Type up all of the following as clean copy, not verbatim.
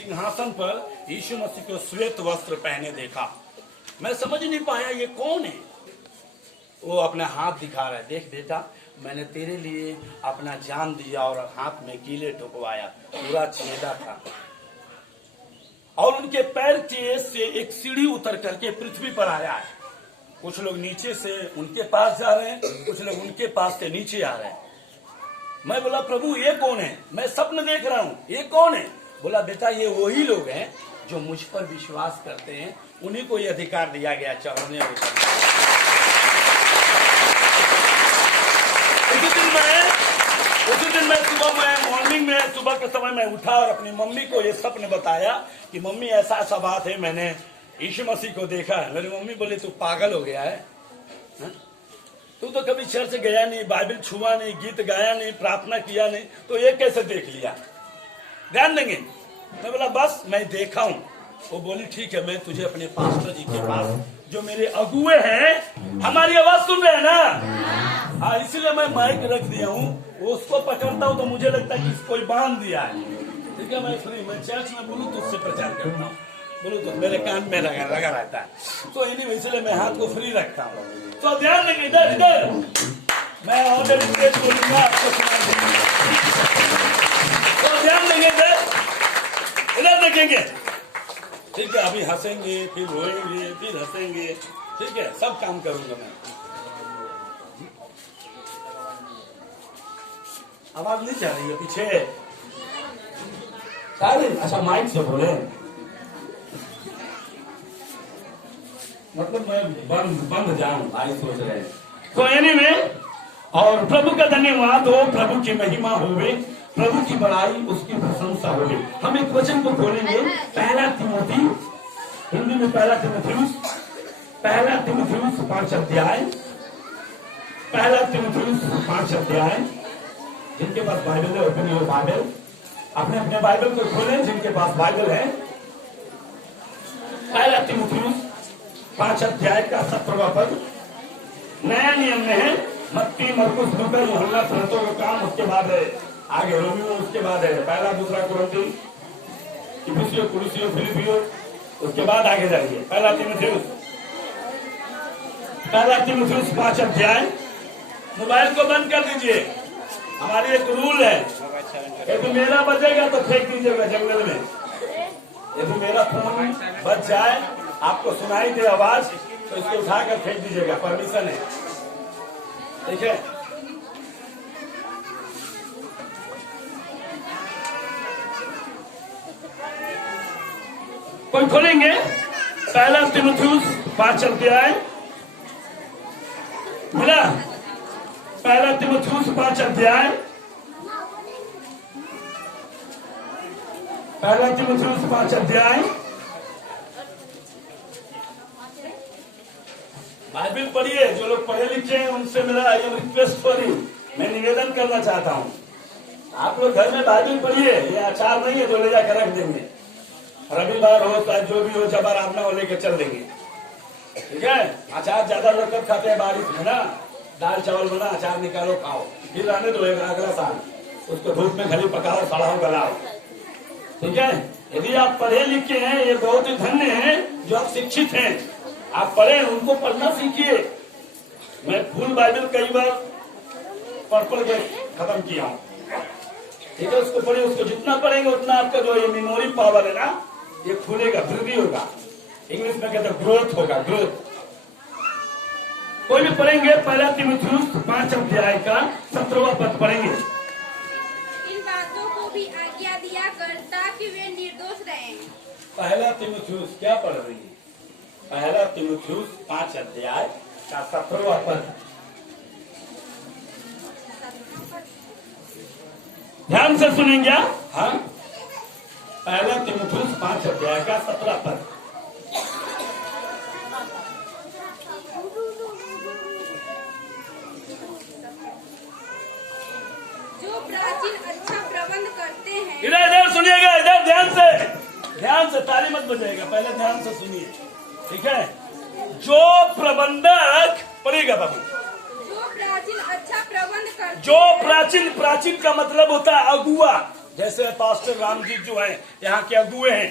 सिंहासन पर यीशु मसीह को श्वेत वस्त्र पहने देखा। मैं समझ नहीं पाया ये कौन है। वो अपना हाथ दिखा रहा है, देख बेटा मैंने तेरे लिए अपना जान दिया और हाथ में कीले ठुकवाया, पूरा छेदा था। और उनके पैर के से एक सीढ़ी उतर करके पृथ्वी पर आया है। कुछ लोग नीचे से उनके पास जा रहे हैं, कुछ लोग उनके पास से नीचे आ रहे हैं। मैं बोला प्रभु ये कौन है? मैं सपन देख रहा हूँ, ये कौन है? बोला बेटा ये वही लोग हैं जो मुझ पर विश्वास करते हैं, उन्हीं को ये अधिकार दिया गया चढ़ने और उतरने। उसी दिन मैं मॉर्निंग में सुबह के समय में उठा और अपनी मम्मी को ये सपने बताया कि मम्मी ऐसा ऐसा बात है, मैंने यीशु मसीह को देखा है। मेरी मम्मी बोली तू पागल हो गया है, तू तो कभी चर्च गया नहीं, बाइबल छुआ नहीं, गीत गाया नहीं, प्रार्थना किया नहीं, तो ये कैसे देख लिया? ध्यान देंगे। मैं बोला बस मैं देखा हूँ। वो बोली ठीक है, मैं तुझे अपने पास्टर जी के पास, जो मेरे अगुए हैं, हमारी आवाज सुन रहे हैं ना, हाँ इसीलिए मैं माइक रख दिया हूँ। उसको पकड़ता हूँ तो मुझे लगता है कि कोई बांध दिया है। ठीक है, मैं फ्री, मैं चर्च में ब्लूटूथ से प्रचार करता हूँ, ब्लूटूथ मेरे कान में लगा रहता है, तो इसलिए मैं हाथ को फ्री रखता हूँ। तो ध्यान देंगे, इधर इधर मैं ऑर्डर बोलूंगा, आपको सुनाई देंगे। तो ध्यान देंगे, इधर देखेंगे। ठीक है, अभी हंसेंगे, फिर रोएंगे, फिर हंसेंगे, ठीक है, सब काम करूंगा मैं। आवाज नहीं जा रही है पीछे? अच्छा माइक से बोले, मतलब मैं बंद जाऊं भाई सोच रहे हैं। तो एनीवे, और प्रभु का धन्यवाद हो, प्रभु की महिमा होवे, प्रभु की बड़ाई, उसकी प्रशंसा होवे। हम एक वचन को खोलेंगे, पहला तिमोथी, हिंदी में पहला तिमोथेयुस 5 अध्याय, पहला तिमोथेयुस 5 अध्याय। जिनके पास बाइबल है ओपन योर बाइबल, अपने अपने बाइबल को खोलें जिनके पास बाइबल है। पहला तिमोथेयुस 5 अध्याय का 17वां पद। नया नियम में है मत्ती, मरकुस, लूका, यूहन्ना, संतों का काम, उसके बाद है आगे रोमियो, उसके बाद है पहला दूसरा कुरिन्थी, इफिसियों, कुलुसियों, फिलिपियों, उसके बाद आगे जाइए पहला तिमोथेयुस 5 अध्याय। मोबाइल को बंद कर दीजिए, हमारी एक रूल है, यदि मेरा बजेगा तो फेंक दीजिएगा जंगल में। यदि मेरा फोन बज जाए, आपको सुनाई दे आवाज, तो इसको उठाकर फेंक दीजिएगा, परमिशन है, ठीक है। कोई खोलेंगे पहला तिमोथेयुस 5 अध्याय, मिला? पहला तिमोथेयुस 5 अध्याय, पहला तिमोथेयुस 5 अध्याय। बाइबल पढ़िए, जो लोग पढ़े लिखे हैं उनसे मेरा ये रिक्वेस्ट फॉर यू, मैं निवेदन करना चाहता हूँ, आप लोग घर में बाइबल पढ़िए। ये अचार नहीं है जो ले जाकर रख देंगे, रविवार हो चाहे जो भी हो, जब आराधना हो लेकर चल देंगे, ठीक है। अचार ज्यादा लोग कब खाते हैं? बारिश में ना, दाल चावल बना, अचार निकालो खाओ, फिर रहने दो अगला साल, उसको धूप में खाली पकाओ, सड़ाओ, गलाओ, ठीक है। यदि आप पढ़े लिखे हैं, ये बहुत ही धन्य हैं जो आप शिक्षित हैं, आप पढ़े, उनको पढ़ना सीखिए। मैं फुल बाइबल कई बार पढ़ के खत्म किया हूँ, ठीक है। उसको पढ़िए, उसको जितना पढ़ेंगे उतना आपका जो ये मेमोरी पावर है ना, ये खुलेगा, वृद्धि होगा। इंग्लिश में कहते हैं ग्रोथ होगा, ग्रोथ। कोई भी पढ़ेंगे पहला तिमोथेयुस 5 अध्याय का 17वां पद पढ़ेंगे। इन बातों को भी आज्ञा दिया करता कि वे निर्दोष रहें। पहला तिमोथेयुस क्या पढ़ रही है? पहला तिमोथेयुस 5 अध्याय का 17वां पद, ध्यान से सुनेंगे। हाँ, पहला तिमोथेयुस 5 अध्याय का 17 पद। जो प्राचीन अच्छा प्रबंध करते हैं। इधर सुनिएगा, इधर ध्यान से ताली मत बजाएगा, पहले ध्यान से सुनिए, ठीक है। जो प्रबंधक, पढ़ेगा बाबू, जो प्राचीन अच्छा प्रबंध करते, जो प्राचीन का मतलब होता है अगुआ, जैसे पास्टर रामजीत जो है यहाँ के अगुए हैं,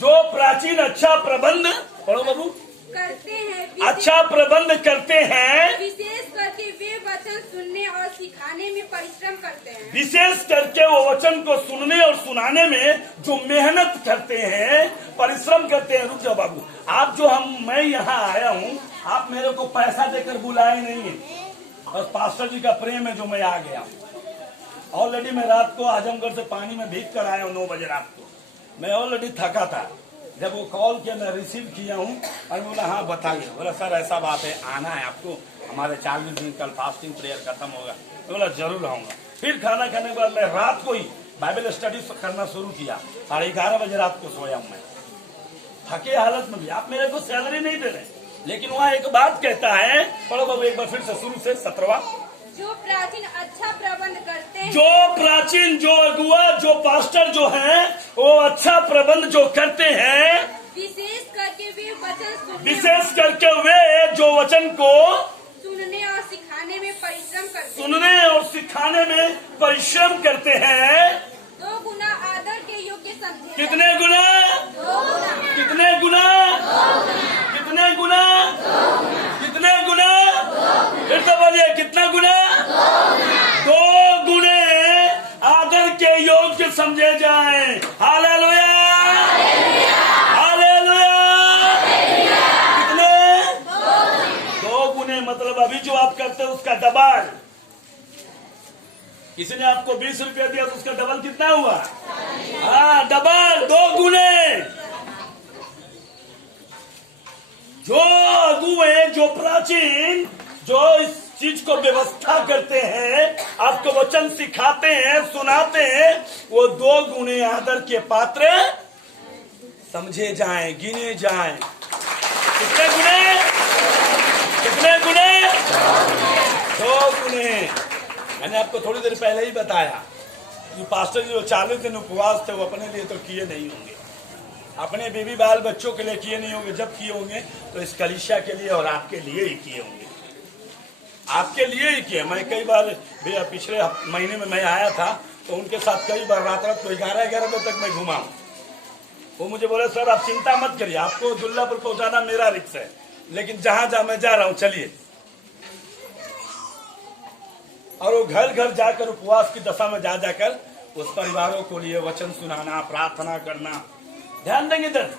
जो प्राचीन अच्छा प्रबंध, पढ़ो बाबू, करते हैं, अच्छा प्रबंध करते हैं, विशेष करके वे वचन सुनने और सिखाने में परिश्रम करते हैं। विशेष करके वो वचन को सुनने और सुनाने में जो मेहनत करते हैं, परिश्रम करते हैं। रुक जाओ बाबू, आप जो मैं यहाँ आया हूँ, आप मेरे को पैसा देकर बुलाए नहीं है, और पास्टर जी का प्रेम है जो मैं आ गया हूँ। ऑलरेडी मैं रात को आजमगढ़ से पानी में भीग कर आया हूँ 9 बजे रात को। मैं ऑलरेडी थका था। जब वो कॉल किया मैं रिसीव किया हूँ और बोला हाँ बताइए। बोला सर ऐसा बात है, आना है आपको, हमारे 40 दिन कल फास्टिंग प्रेयर खत्म होगा। बोला जरूर आऊंगा। फिर खाना खाने के बाद मैं रात को ही बाइबल स्टडी करना शुरू किया। 11:30 बजे रात को सोया हूँ मैं, थके हालत में भी। आप मेरे को सैलरी नहीं दे रहे, लेकिन वहाँ एक बात कहता है, पढ़ो बाबू एक बार फिर से शुरू से 17वां। जो प्राचीन अच्छा प्रबंध करते हैं, जो प्राचीन, जो अगुआ, जो पास्टर जो है, वो अच्छा प्रबंध जो करते हैं, विशेष करके वे वचन विशेष करके वे जो वचन को सुनने और सिखाने में परिश्रम करते हैं। सुनने और सिखाने में परिश्रम करते हैं। 2 गुना आदर के योग्य समझे। कितने गुना? 2 गुना। कितने गुना? कितने गुना? कितने गुना? फिर तो बोलिए कितना गुना? 2 गुने आदर के योग्य समझे जाएं। Hallelujah, hallelujah. कितने? 2 गुने, मतलब अभी जो आप करते हैं उसका डबल। किसी ने आपको 20 रुपया दिया तो उसका डबल कितना हुआ? हाँ, डबल, 2 गुने। जो अगुए, जो प्राचीन, जो इस चीज को व्यवस्था करते हैं, आपको वचन सिखाते हैं, सुनाते हैं, वो 2 गुने आदर के पात्र समझे जाएं, गिने जाएं। कितने गुने? कितने गुने? 2 गुने। मैंने आपको थोड़ी देर पहले ही बताया कि पास्टर जी जो 40 दिन उपवास थे वो अपने लिए तो किए नहीं होंगे, अपने बीवी बाल बच्चों के लिए किए नहीं होंगे। जब किए होंगे तो इस कलीसिया के लिए और आपके लिए ही किए होंगे, आपके लिए ही किए। मैं कई बार पिछले महीने में मैं आया था तो उनके साथ कई बार रात रात को 11-11 बजे तक मैं घुमा हूँ। वो मुझे बोले सर आप चिंता मत करिए, आपको दुल्लापुर पहुंचाना मेरा रिक्स है, लेकिन जहां जहां मैं जा रहा हूँ चलिए। और वो घर घर जाकर उपवास की दशा में जा जाकर उस परिवारों को लिए वचन सुनाना, प्रार्थना करना। ध्यान देंगे इधर,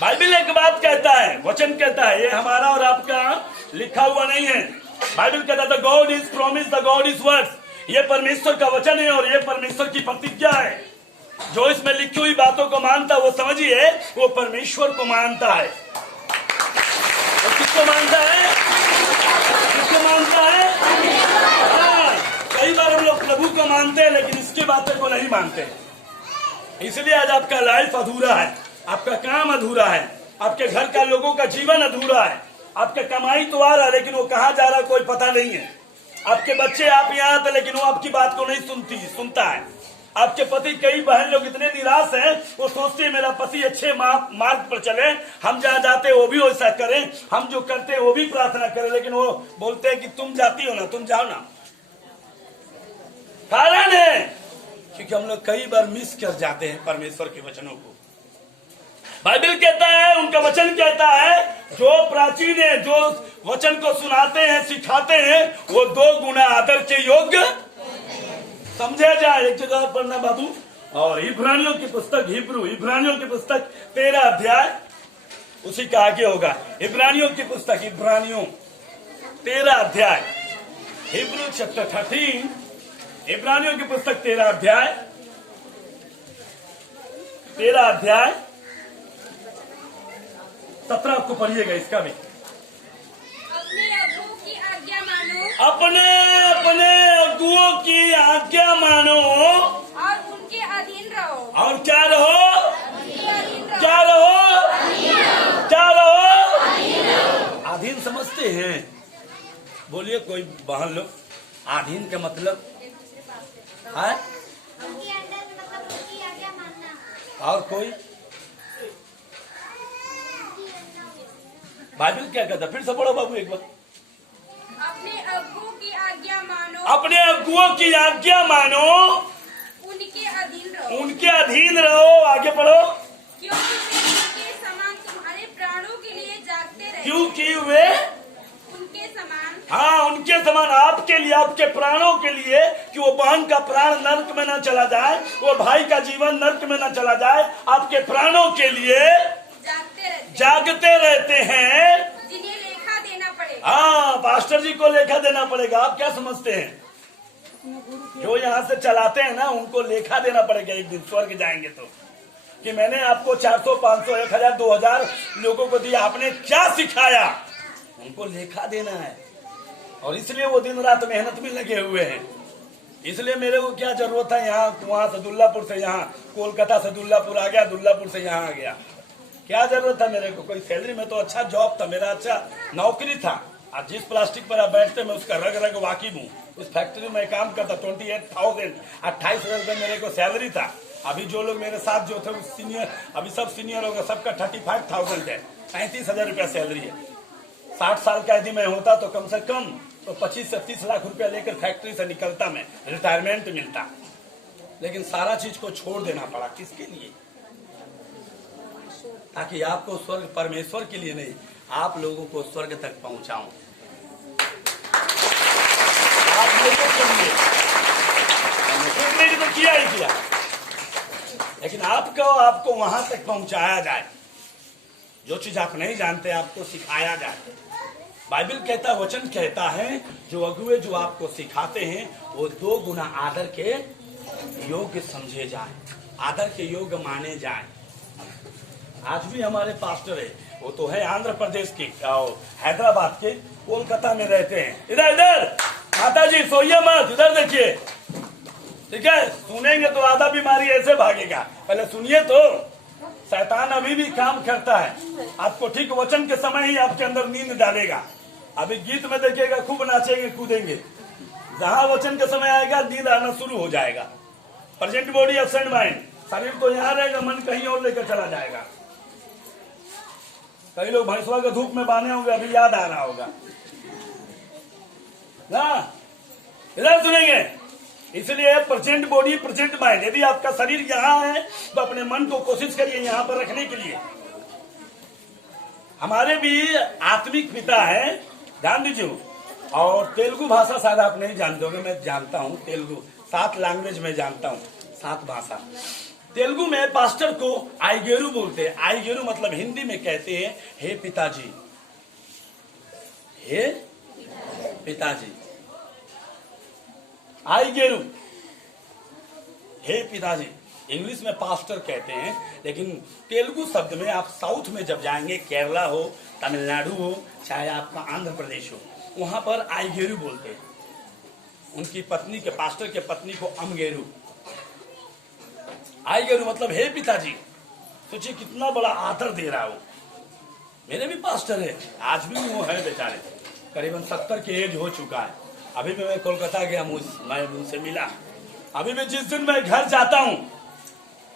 बाइबल एक बात कहता है, वचन कहता है, ये हमारा और आपका लिखा हुआ नहीं है। बाइबल कहता है God is promise, the God is words. ये परमेश्वर का वचन है और ये परमेश्वर की प्रतिज्ञा है। जो इसमें लिखी हुई बातों को मानता है वो समझिए वो परमेश्वर को मानता है। और किसको मानता है? किसको मानता है? कई बार हम लोग प्रभु को मानते हैं लेकिन इसकी बातें को नहीं मानते। इसलिए आज आपका लाइफ अधूरा है, आपका काम अधूरा है, आपके घर का लोगों का जीवन अधूरा है। आपका कमाई तो आ रहा है लेकिन वो कहाँ जा रहा है कोई पता नहीं है। आपके बच्चे, आप यहाँ आते लेकिन वो आपकी बात को नहीं सुनता है। आपके पति, कई बहन लोग इतने निराश हैं, वो सोचते हैं मेरा पति अच्छे मार्ग पर चले, हम जहाँ जाते हैं वो भी वैसा करें, हम जो करते हैं वो भी प्रार्थना करें, लेकिन वो बोलते हैं कि तुम जाती हो ना, तुम जाओ ना। कारण है क्योंकि हम लोग कई बार मिस कर जाते हैं परमेश्वर के वचनों को। बाइबल कहता है, उनका वचन कहता है, जो प्राचीन है, जो वचन को सुनाते हैं, सिखाते हैं, वो 2 गुना आदर के योग्य समझे जाए। एक जगह और पढ़ना बाबू, और इब्रानियों की पुस्तक, इब्रानियों की पुस्तक 13 अध्याय, उसी का आगे होगा। इब्रानियों की पुस्तक, इब्रानियों 13 अध्याय, हिब्रू चैप्टर 13, इब्रानियों की पुस्तक 13 अध्याय 17 आपको पढ़िएगा इसका भी। अपने अगुओं की आज्ञा मानो, अपने अपने अगुओं की आज्ञा मानो और उनके अधीन रहो। और क्या रहो? उनके अधीन रहो। क्या रहो? क्या रहो? अधीन समझते हैं? बोलिए कोई बहन लोग, अधीन का मतलब है? उनके अंडर मतलब उनकी आज्ञा मानना। और कोई? बाइबल क्या कहता? फिर से पढ़ो बाबू एक बार। अपने अगुओं की आज्ञा मानो, अपने अगुओं की आज्ञा मानो, उनके रहो, उनके अधीन रहो। आगे पढ़ो। क्योंकि वे उनके समान तुम्हारे प्राणों के लिए जागते रहे। क्योंकि वे उनके समान, हाँ, उनके समान आपके लिए, आपके प्राणों के लिए, कि वो बहन का प्राण नर्क में न चला जाए, वो भाई का जीवन नर्क में न चला जाए, आपके प्राणों के लिए जागते रहते हैं, जिन्हें लेखा देना पड़ेगा। हाँ, पास्टर जी को लेखा देना पड़ेगा। आप क्या समझते हैं? जो यहाँ से चलाते हैं ना, उनको लेखा देना पड़ेगा एक दिन स्वर्ग जाएंगे तो, कि मैंने आपको 400, 500, 1000, 2000 लोगों को दिया, आपने क्या सिखाया, उनको लेखा देना है। और इसलिए वो दिन रात मेहनत में लगे हुए हैं। इसलिए मेरे को क्या जरूरत है, यहाँ वहां से दुल्लापुर से यहाँ, कोलकाता से दुल्लापुर आ गया, दुल्लापुर से यहाँ आ गया, क्या जरूरत था मेरे को? कोई सैलरी में तो अच्छा जॉब था मेरा, अच्छा नौकरी था। आज जिस प्लास्टिक पर आप बैठते, मैं उसका रग रग वाकिफ हूँ। उस फैक्ट्री में काम करता, 28,000, 28,000 रुपये मेरे को सैलरी था। अभी जो लोग मेरे साथ जो थे सीनियर, अभी सब सीनियर हो गए, सबका 35,000 है, 35,000 रुपया सैलरी है। 60 साल का यदि मैं होता तो कम से कम तो 25 से 30 लाख रुपया लेकर फैक्ट्री से निकलता, मैं रिटायरमेंट मिलता। लेकिन सारा चीज को छोड़ देना पड़ा, किसके लिए? ताकि आपको स्वर्ग, परमेश्वर के लिए नहीं, आप लोगों को स्वर्ग तक पहुंचाऊं। आप लोगों के लिए तो किया ही किया, लेकिन आपको वहां तक पहुंचाया जाए। जो चीज आप नहीं जानते, आपको सिखाया जाए। बाइबल कहता, वचन कहता है, जो अगुए जो आपको सिखाते हैं, वो 2 गुना आदर के योग्य समझे जाए, आदर के योग्य माने जाए। आज भी हमारे पास्टर है, वो तो है आंध्र प्रदेश के, हैदराबाद के, कोलकाता में रहते हैं। इधर इधर माता जी सोइए मत, इधर देखिए, ठीक है? सुनेंगे तो आधा बीमारी ऐसे भागेगा, पहले सुनिए तो। शैतान अभी भी काम करता है, आपको ठीक वचन के समय ही आपके अंदर नींद डालेगा। अभी गीत में देखिएगा, खूब नाचेंगे कूदेंगे, जहां वचन के समय आएगा नींद आना शुरू हो जाएगा। प्रेजेंट बॉडी एब्सेंट माइंड, शरीर तो यहाँ रहेगा, मन कहीं और लेकर चला जाएगा। कई लोग भैंसवा के धूप में बांधे होंगे, अभी याद आ रहा होगा ना। इधर सुनेंगे, इसलिए प्रेजेंट बॉडी प्रेजेंट माइंड। यदि आपका शरीर यहाँ है तो अपने मन को कोशिश करिए यहाँ पर रखने के लिए। हमारे भी आत्मिक पिता है, ध्यान दीजिए। और तेलुगु भाषा शायद आप नहीं जानते होंगे, मैं जानता हूँ तेलुगु, 7 लैंग्वेज में जानता हूँ, 7 भाषा। तेलुगु में पास्टर को आईगेरू बोलते हैं। आईगेरू मतलब हिंदी में कहते हैं, हे पिताजी, हे पिताजी, आईगेरू, हे पिताजी। इंग्लिश में पास्टर कहते हैं, लेकिन तेलुगु शब्द में आप साउथ में जब जाएंगे, केरला हो, तमिलनाडु हो, चाहे आपका आंध्र प्रदेश हो, वहां पर आईगेरू बोलते हैं। उनकी पत्नी के, पास्टर के पत्नी को अमगेरू। आईगेरू मतलब हे पिताजी। सोचिए कितना बड़ा आदर दे रहा हो। मेरे भी पास्टर है, आज भी वो है बेचारे, करीबन 70 की एज हो चुका है। अभी भी मैं कोलकाता गया, मैं उनसे मिला। अभी भी जिस दिन मैं घर जाता हूँ,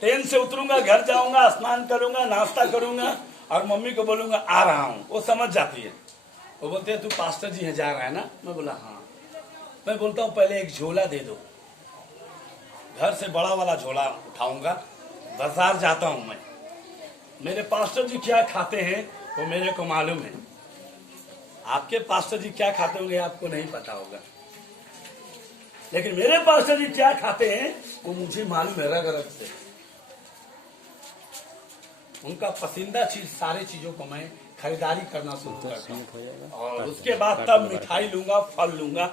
ट्रेन से उतरूंगा, घर जाऊंगा, स्नान करूंगा, नाश्ता करूंगा और मम्मी को बोलूंगा आ रहा हूँ, वो समझ जाती है। वो बोलते हैं तू पास्टर जी है, जा रहा है ना? मैं बोला हाँ। मैं बोलता हूँ पहले एक झोला दे दो। घर से बड़ा वाला झोला उठाऊंगा, बाजार जाता हूँ मैं। मेरे पास्टर जी क्या खाते हैं वो मेरे को मालूम है। आपके पास्टर जी क्या खाते होंगे आपको नहीं पता होगा, लेकिन मेरे पास्टर जी क्या खाते हैं वो मुझे मालूम है, रग रग से। उनका पसंदीदा चीज, सारी चीजों को मैं खरीदारी करना शुरू करता हूँ और उसके बाद तब मिठाई लूंगा, फल लूंगा।